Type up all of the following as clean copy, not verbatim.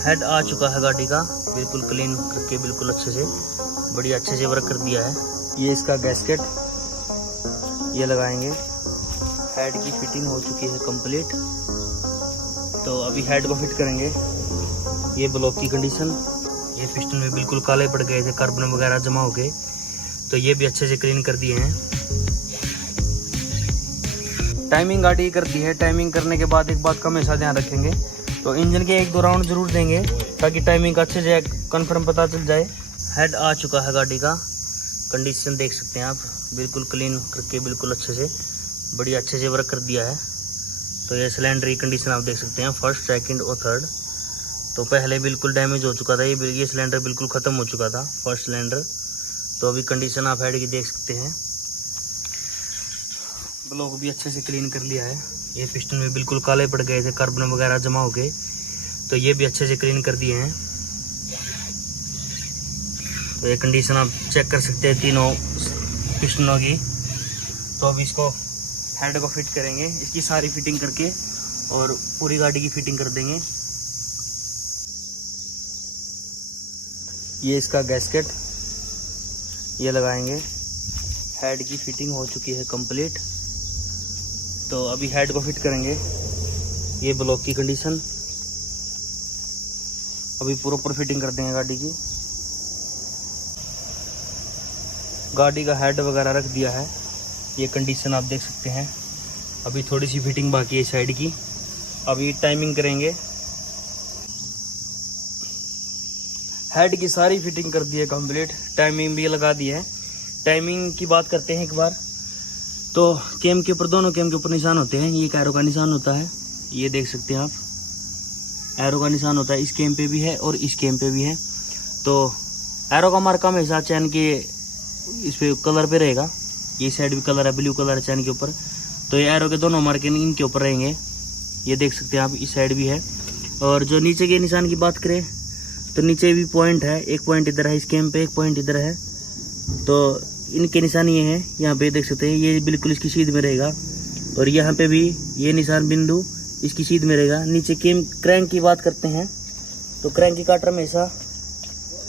Head आ चुका है गाड़ी का, बिल्कुल क्लीन करके बिल्कुल अच्छे से बढ़िया अच्छे से वर्क कर दिया है। ये इसका गैस्केट ये लगाएंगे। हेड की फिटिंग हो चुकी है कंप्लीट, तो अभी हेड को फिट करेंगे। ये ब्लॉक की कंडीशन, ये पिस्टन में बिल्कुल काले पड़ गए थे, कार्बन वगैरह जमा हो गए, तो ये भी अच्छे से क्लीन कर दिए हैं। टाइमिंग गाड़ी कर दी है। टाइमिंग करने के बाद एक बात का हमेशा ध्यान रखेंगे, तो इंजन के 1-2 राउंड जरूर देंगे ताकि टाइमिंग का अच्छे से कंफर्म पता चल जाए। हेड आ चुका है गाड़ी का, कंडीशन देख सकते हैं आप, बिल्कुल क्लीन करके बिल्कुल अच्छे से बढ़िया अच्छे से वर्क कर दिया है। तो ये सिलेंडर की कंडीशन आप देख सकते हैं, फर्स्ट, सेकंड और थर्ड। तो पहले बिल्कुल डैमेज हो चुका था, ये सिलेंडर बिल्कुल ख़त्म हो चुका था फर्स्ट सिलेंडर। तो अभी कंडीशन आप हेड की देख सकते हैं। ब्लॉक भी अच्छे से क्लीन कर लिया है। ये पिस्टन में बिल्कुल काले पड़ गए थे, कार्बन वगैरह जमा हो गए, तो ये भी अच्छे से क्लीन कर दिए हैं। तो ये कंडीशन आप चेक कर सकते हैं तीनों पिस्टनों की। तो अब इसको हेड को फिट करेंगे, इसकी सारी फिटिंग करके और पूरी गाड़ी की फिटिंग कर देंगे। ये इसका गैस्केट ये लगाएंगे। हेड की फिटिंग हो चुकी है कंप्लीट, तो अभी हेड को फिट करेंगे। ये ब्लॉक की कंडीशन, अभी प्रॉपर फिटिंग कर देंगे गाड़ी की। गाड़ी का हेड वगैरह रख दिया है, ये कंडीशन आप देख सकते हैं। अभी थोड़ी सी फिटिंग बाकी है साइड की, अभी टाइमिंग करेंगे। हेड की सारी फिटिंग कर दी है कंप्लीट, टाइमिंग भी लगा दी है। टाइमिंग की बात करते हैं एक बार, तो कैम के ऊपर, दोनों कैम के ऊपर निशान होते हैं। ये एक एरो का निशान होता है, ये देख सकते हैं आप, एरो का निशान होता है। इस कैम पे भी है और इस कैम पे भी है। तो एरो का मार्क हमेशा चैन के इस पे कलर पे रहेगा। ये साइड भी कलर है, ब्लू कलर है चैन के ऊपर, तो ये एरो के दोनों मार्क इनके ऊपर रहेंगे। ये देख सकते हैं आप, इस साइड भी है। और जो नीचे के निशान की बात करें तो नीचे भी पॉइंट है, एक पॉइंट इधर है इस कैम पे, एक पॉइंट इधर है। तो इनके निशान ये हैं, यहाँ पे देख सकते हैं, ये बिल्कुल इसकी सीध में रहेगा। और यहाँ पे भी ये निशान बिंदु इसकी सीध में रहेगा। नीचे कैम क्रैंक की बात करते हैं, तो क्रैंक की कटर हमेशा,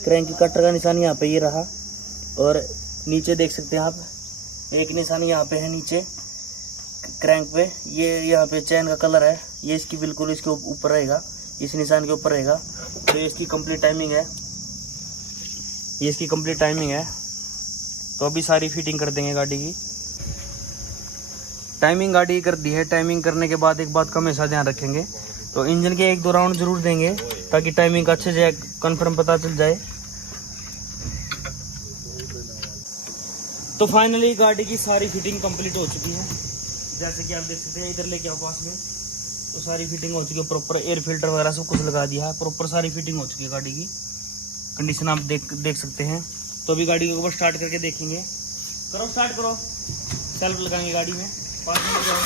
क्रैंक की कटर का निशान यहाँ पे ये रहा। और नीचे देख सकते हैं आप, एक निशान यहाँ पे है नीचे क्रैंक पे, ये यहाँ पे चैन का कलर है, ये इसकी बिल्कुल इसके ऊपर रहेगा, इस निशान के ऊपर रहेगा। तो ये इसकी कंप्लीट टाइमिंग है, ये इसकी कंप्लीट टाइमिंग है। तो अभी सारी फिटिंग कर देंगे गाड़ी की। टाइमिंग गाड़ी कर दी है। टाइमिंग करने के बाद एक बात का हमेशा ध्यान रखेंगे, तो इंजन के 1-2 राउंड जरूर देंगे ताकि टाइमिंग का अच्छे से कंफर्म पता चल जाए। तो फाइनली गाड़ी की सारी फिटिंग कंप्लीट हो चुकी है, जैसे कि आप देख सकते हैं। इधर लेके आओ पास में, तो सारी फिटिंग हो चुकी है, प्रॉपर एयर फिल्टर वगैरह सब कुछ लगा दिया है, प्रॉपर सारी फिटिंग हो चुकी है। गाड़ी की कंडीशन आप देख सकते हैं। तो अभी गाड़ी को ऊपर स्टार्ट करके देखेंगे। करो स्टार्ट करो, सेल्फ लगाएंगे गाड़ी में, पास में जाओ,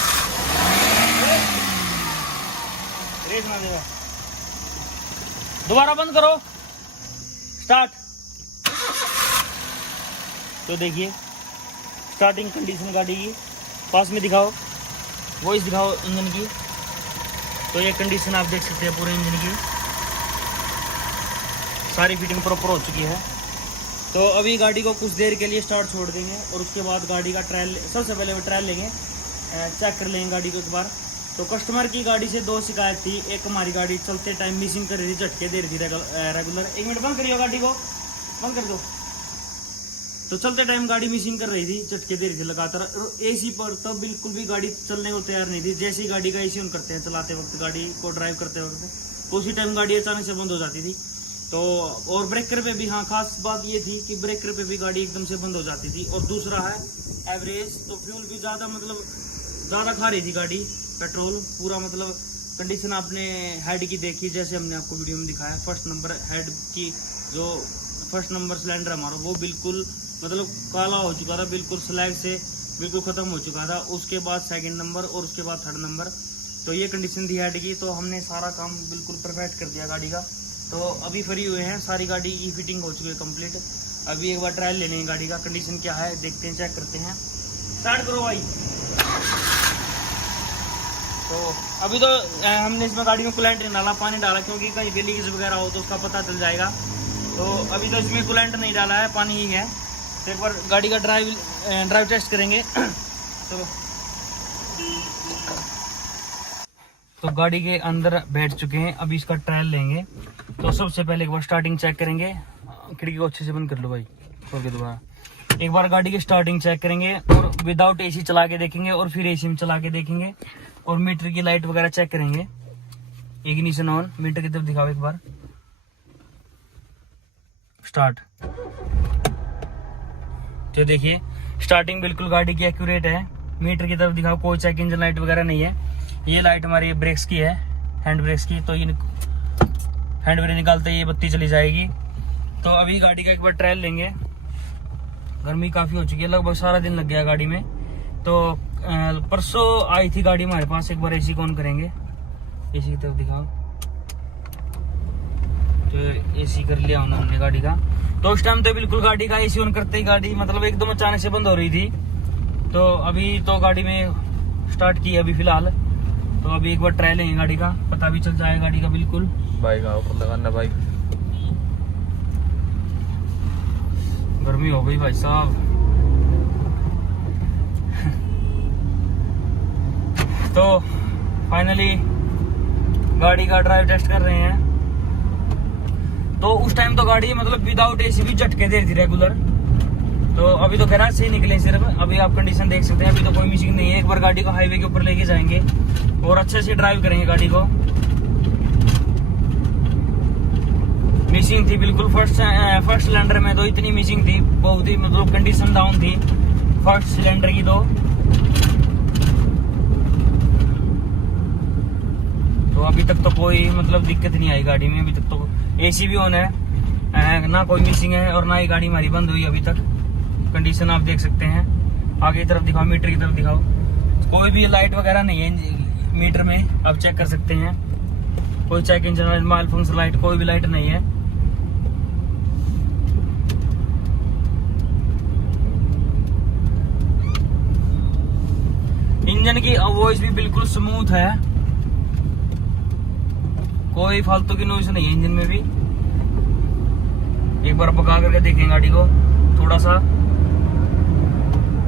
रेस ना देगा। दोबारा बंद करो, स्टार्ट। तो देखिए स्टार्टिंग कंडीशन गाड़ी की, पास में दिखाओ, वॉइस दिखाओ इंजन की। तो ये कंडीशन आप देख सकते हैं पूरे इंजन की, सारी फिटिंग प्रॉपर हो चुकी है। तो अभी गाड़ी को कुछ देर के लिए स्टार्ट छोड़ देंगे और उसके बाद गाड़ी का ट्रायल, सबसे पहले वो ट्रायल लेंगे, चेक कर लेंगे गाड़ी को एक बार। तो कस्टमर की गाड़ी से 2 शिकायत थी। एक हमारी गाड़ी चलते टाइम मिसिंग कर रही थी, झटके दे रही थी रेगुलर। 1 मिनट बंद करिए, गाड़ी को बंद कर दो। तो चलते टाइम गाड़ी मिसिंग कर रही थी, झटके दे रही थी लगातार। एसी पर तो बिल्कुल भी गाड़ी चलने को तैयार नहीं थी। जैसे ही गाड़ी का एसी ऑन करते हैं चलाते वक्त, गाड़ी को ड्राइव करते वक्त, तो उसी टाइम गाड़ी अचानक से बंद हो जाती थी। तो और ब्रेकर पे भी, हाँ खास बात ये थी कि ब्रेकर पे भी गाड़ी एकदम से बंद हो जाती थी। और दूसरा है एवरेज, तो फ्यूल भी ज़्यादा मतलब ज़्यादा खा रही थी गाड़ी पेट्रोल पूरा। मतलब कंडीशन आपने हेड की देखी, जैसे हमने आपको वीडियो में दिखाया। फर्स्ट नंबर हेड की, जो फर्स्ट नंबर सिलेंडर हमारा, वो बिल्कुल मतलब काला हो चुका था, बिल्कुल स्लैग से बिल्कुल ख़त्म हो चुका था। उसके बाद सेकंड नंबर और उसके बाद थर्ड नंबर। तो ये कंडीशन थी हेड की। तो हमने सारा काम बिल्कुल परफेक्ट कर दिया गाड़ी का। तो अभी फ्री हुए हैं, सारी गाड़ी की फिटिंग हो चुकी है कंप्लीट। अभी एक बार ट्रायल ले लेंगे गाड़ी का, कंडीशन क्या है देखते हैं, चेक करते हैं। स्टार्ट करो भाई। तो अभी तो हमने इसमें गाड़ी में कूलेंट नहीं डाला, पानी डाला, क्योंकि कहीं भी लीकेज वगैरह हो तो उसका पता चल जाएगा। तो अभी तो इसमें कूलेंट नहीं डाला है, पानी ही है। तो एक बार गाड़ी का ड्राइव टेस्ट करेंगे। तो गाड़ी के अंदर बैठ चुके हैं, अभी इसका ट्रायल लेंगे। तो सबसे पहले एक बार स्टार्टिंग चेक करेंगे। खिड़की को अच्छे से बंद कर लो भाई, खोल के दोबारा। एक बार गाड़ी की स्टार्टिंग चेक करेंगे और विदाउट एसी चला के देखेंगे और फिर एसी में चला के देखेंगे और मीटर की लाइट वगैरह चेक करेंगे। इग्निशन ऑन, मीटर की तरफ दिखाओ एक बार, स्टार्ट। तो देखिए स्टार्टिंग बिल्कुल गाड़ी की एक्यूरेट है। मीटर की तरफ दिखाओ, कोई चेक इंजन लाइट वगैरह नहीं है। ये लाइट हमारी ब्रेक्स की है, हैंड ब्रेक्स की। तो ये हैंड ब्रेक निकालते ही ये बत्ती चली जाएगी। तो अभी गाड़ी का एक बार ट्रायल लेंगे। गर्मी काफी हो चुकी है, लगभग सारा दिन लग गया गाड़ी में। तो परसों आई थी गाड़ी हमारे पास। एक बार एसी ऑन करेंगे, एसी की तरफ दिखाओ। तो एसी कर लिया हमने गाड़ी का। तो उस टाइम तो बिल्कुल गाड़ी का एसी ऑन करते ही गाड़ी मतलब एकदम अचानक से बंद हो रही थी। तो अभी तो गाड़ी में स्टार्ट की अभी फिलहाल। तो अभी एक बार ट्राई लेंगे गाड़ी का, पता भी चल जाएगा गाड़ी का बिल्कुल। बाइक ऊपर लगाना बाइक। गर्मी हो गई भाई साहब। तो फाइनली गाड़ी का ड्राइव टेस्ट कर रहे हैं। तो उस टाइम तो गाड़ी मतलब विदाउट एसी भी झटके दे रही थी रेगुलर। तो अभी तो गैराज से ही निकले सिर्फ। अभी आप कंडीशन देख सकते हैं, अभी तो कोई मिसिंग नहीं है। एक बार गाड़ी को हाईवे के ऊपर लेके जाएंगे और अच्छे से ड्राइव करेंगे गाड़ी को। मिसिंग थी बिल्कुल फर्स्ट सिलेंडर में, तो इतनी मिसिंग थी, बहुत ही मतलब कंडीशन डाउन थी फर्स्ट सिलेंडर की। तो अभी तक तो कोई मतलब दिक्कत नहीं आई गाड़ी में। अभी तक तो एसी भी ऑन है, ना कोई मिसिंग है और ना ही गाड़ी हमारी बंद हुई अभी तक। कंडीशन आप देख सकते हैं। आगे की तरफ दिखाओ, मीटर की तरफ दिखाओ। कोई भी लाइट वगैरह नहीं है मीटर में, आप चेक कर सकते हैं। कोई चेक इंजन लाइट, माल फंक्शन लाइट, कोई भी लाइट नहीं है। इंजन की वॉइस भी बिल्कुल स्मूथ है, कोई फालतू की नॉइज नहीं है इंजन में भी। एक बार पका करके देखें गाड़ी को थोड़ा सा।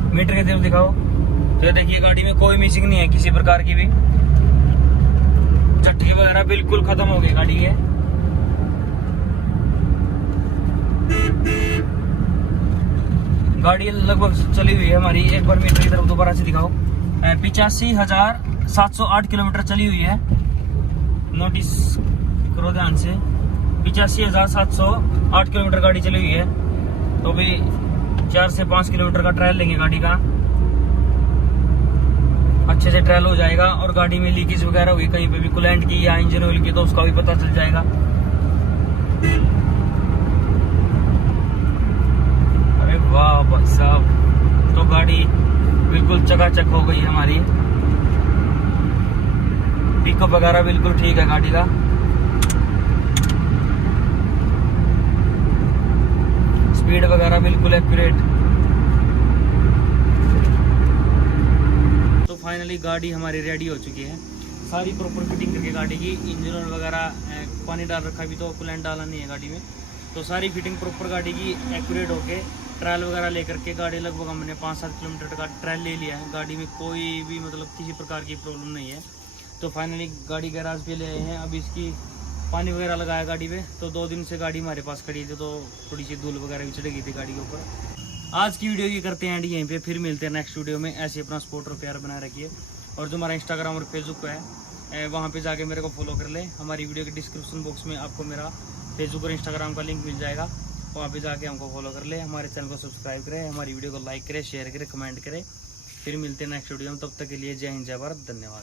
मीटर की तरफ दिखाओ। तो देखिए गाड़ी में कोई मिसिंग नहीं है किसी प्रकार की भी। झटके वगैरह बिल्कुल खत्म हो गई गाड़ी के। गाड़ी लगभग चली हुई है हमारी। एक बार मीटर की तरफ दोबारा से दिखाओ। 85,708 किलोमीटर चली हुई है। नोटिस करो ध्यान से, 85,708 किलोमीटर गाड़ी चली हुई है। तो भी 4 से 5 किलोमीटर का ट्रायल लेंगे गाड़ी का, अच्छे से ट्रायल हो जाएगा। और गाड़ी में लीकेज वगैरह हुई कहीं पे भी कूलेंट की या इंजन ऑयल की, तो उसका भी पता चल जाएगा। अरे वाह भाई साहब, तो गाड़ी बिल्कुल चकाचक हो गई हमारी। पिकअप वगैरह बिल्कुल ठीक है गाड़ी का। स्पीड वगैरह बिल्कुल एक्यूरेट। तो फाइनली गाड़ी हमारी रेडी हो चुकी है, सारी प्रॉपर फिटिंग करके गाड़ी की। इंजन ऑयल वगैरह पानी डाल रखा, भी तो कूलेंट डाला नहीं है गाड़ी में। तो सारी फिटिंग प्रॉपर गाड़ी की एक्यूरेट होके ट्रायल वगैरह लेकर के गाड़ी लगभग हमने 5-7 किलोमीटर का ट्रायल ले लिया है। गाड़ी में कोई भी मतलब किसी प्रकार की प्रॉब्लम नहीं है। तो फाइनली गाड़ी गैराज पे ले आए हैं। अब इसकी पानी वगैरह लगाया गाड़ी पे। तो 2 दिन से गाड़ी हमारे पास खड़ी थी, तो थोड़ी सी धूल वगैरह भी चढ़ गई थी गाड़ी के ऊपर। आज की वीडियो ये करते हैं एंड यहीं पे, फिर मिलते हैं नेक्स्ट वीडियो में। ऐसे अपना सपोर्ट और प्यार बनाए रखिए। और जो हमारा इंस्टाग्राम और फेसबुक है वहाँ पे जाके मेरे को फॉलो कर ले। हमारी वीडियो के डिस्क्रिप्शन बॉक्स में आपको मेरा फेसबुक और इंस्टाग्राम का लिंक मिल जाएगा, वहाँ पे जाके हमको फॉलो कर ले। हमारे चैनल को सब्सक्राइब करें, हमारी वीडियो को लाइक करें, शेयर करें, कमेंट करें। फिर मिलते हैं नेक्स्ट वीडियो में। तब तक के लिए जय हिंद, जय भारत, धन्यवाद।